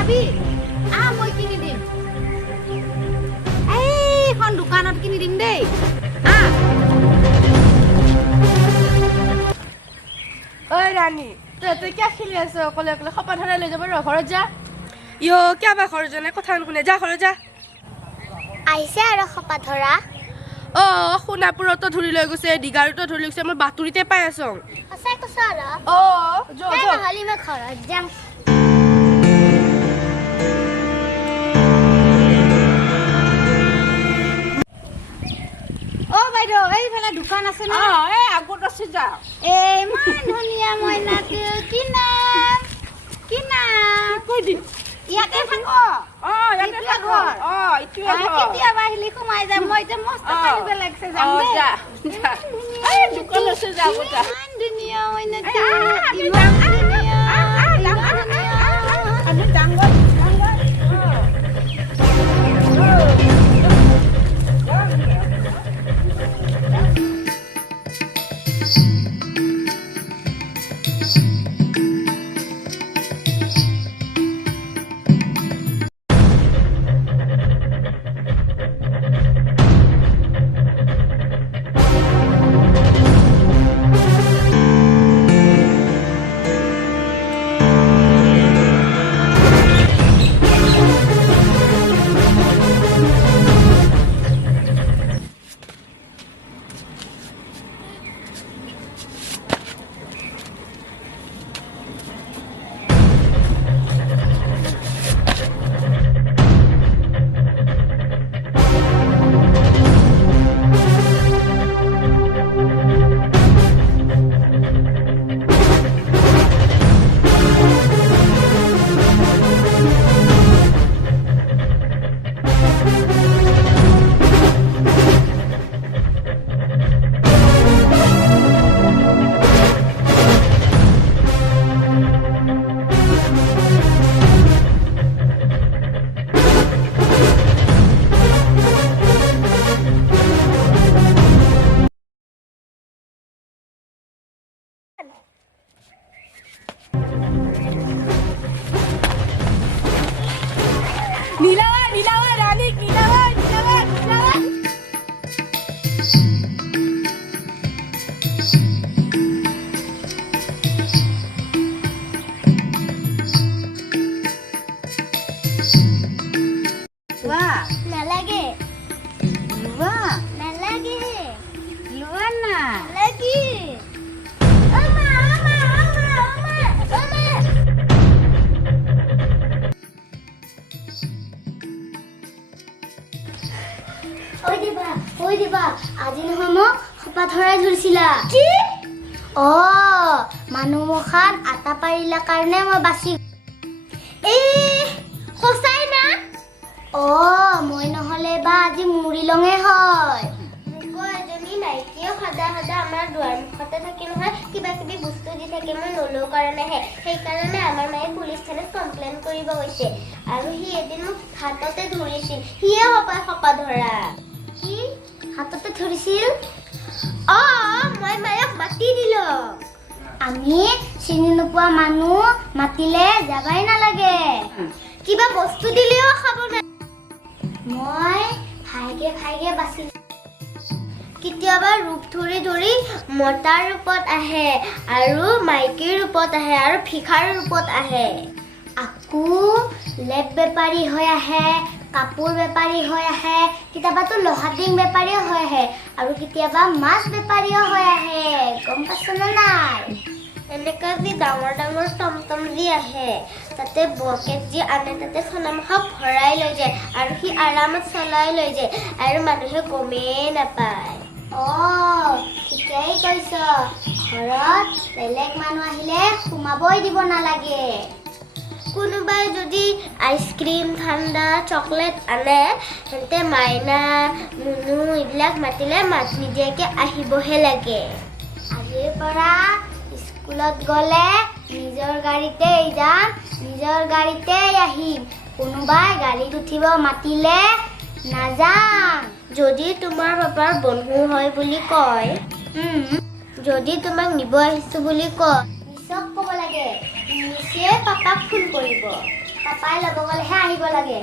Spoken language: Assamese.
খাবি মই কিনি দিম এইখন দোকানত কিনি দিম দেই ঐ ৰাণী তহঁতে কিয় খেলি আছ অকলে অকলে খপা ধৰাই লৈ যাব ৰ ঘৰত যা ইয় কিয় বা ঘৰত যোৱা নাই কথা নুশুনে যা ঘৰত যা আহিছে আৰু খপা ধৰা সোণাপুৰতো ধৰি লৈ গৈছে দীঘাৰুতো ধৰি লৈ গৈছে মই বাতৰিতে পাই আছো সঁচাই কৈছ আৰু নহ'লে মই ঘৰত যাম বাইদেউ এইফালে দোকান আছে ন আগত আছে যা ইমান ধুনীয়া মইনাটো কি নাম কৈ দি ইয়াতে থাকো ইয়াতে থাকো কেতিয়াবা আহিলে সোমাই যাম মই এতিয়া মস্ত পানী লাগছে যাম যা দোকান আছে যা ইমান ধুনীয়া মইনাটো ইমান ধুনীয়া আমি ডাঙৰ নীলাৱা ৰাণী নীলাৱা নালাগে লোৱা না নালাগে ঐ দিবা আজি নহয় মোক খপা ধৰাই ধৰিছিলা কি মানুহ মুখান আটা পাৰিলা কাৰণে মই বাচি সঁচাই না মই নহ'লে বা আজি মুৰিলঙে হয় এজনী নাইকিয়ে সদায় আমাৰ দুৱাৰ মুখতে থাকি নহয় কিবা কিবি বস্তু দি থাকে মই নলওঁ কাৰণেহে সেইকাৰণে আমাৰ মায়ে পুলিচ থানাত কমপ্লেইন কৰিব গৈছে আৰু সি এদিন মোক হাততে ধৰিছিল সিয়ে খপা ধৰা কি হাততে ধৰিছিল মই মায়ক মাতি দিলো আমি চিনি নোপোৱা মানুহ মাতিলে যাবাই নালাগে কিবা বস্তু দিলেও খাব নাই মই ভাইগে বাচি কেতিয়াবা ৰূপ ধৰি মতাৰ ৰূপত আহে আৰু মাইকীৰ ৰূপত আহে আৰু ভিখাৰ ৰূপত আহে আকৌ লেপ বেপাৰী হৈ আহে কাপোৰ বেপাৰী হৈ আহে কেতিয়াবাতো লোহাটিং বেপাৰীও হৈ আহে আৰু কেতিয়াবা মাছ বেপাৰীও হৈ আহে গম পাইছনে নাই এনেকা যি ডাঙৰ টমটম যি আহে তাতে বকেট যি আনে তাতে সোণামুখক ভৰাই লৈ যায় আৰু সি আৰামত চলাই লৈ যায় আৰু মানুহে গমেই নাপায় ঠিকেই কৈছ ঘৰত বেলেগ মানুহ আহিলে সোমাবই দিব নালাগে কোনোবাই যদি আইচক্ৰীম ঠাণ্ডা চকলেট আনে তেন্তে মাইনা মুনু এইবিলাক মাতিলে মাত নিদিয়াকৈ আহিবহে লাগে আজিৰ পৰা স্কুলত গ'লে নিজৰ গাড়ীতেই যাম নিজৰ গাড়ীতেই আহিম কোনোবাই গাড়ীত উঠিব মাতিলে নাযাম যদি তোমাৰ পাপাৰ বন্ধু হয় বুলি কয় যদি তোমাক নিব আহিছোঁ বুলি কয় নিশ্চয় ক'ব লাগে নিশ্চয় পাপাক ফোন কৰিব পাপাই ল'ব গ'লেহে আহিব লাগে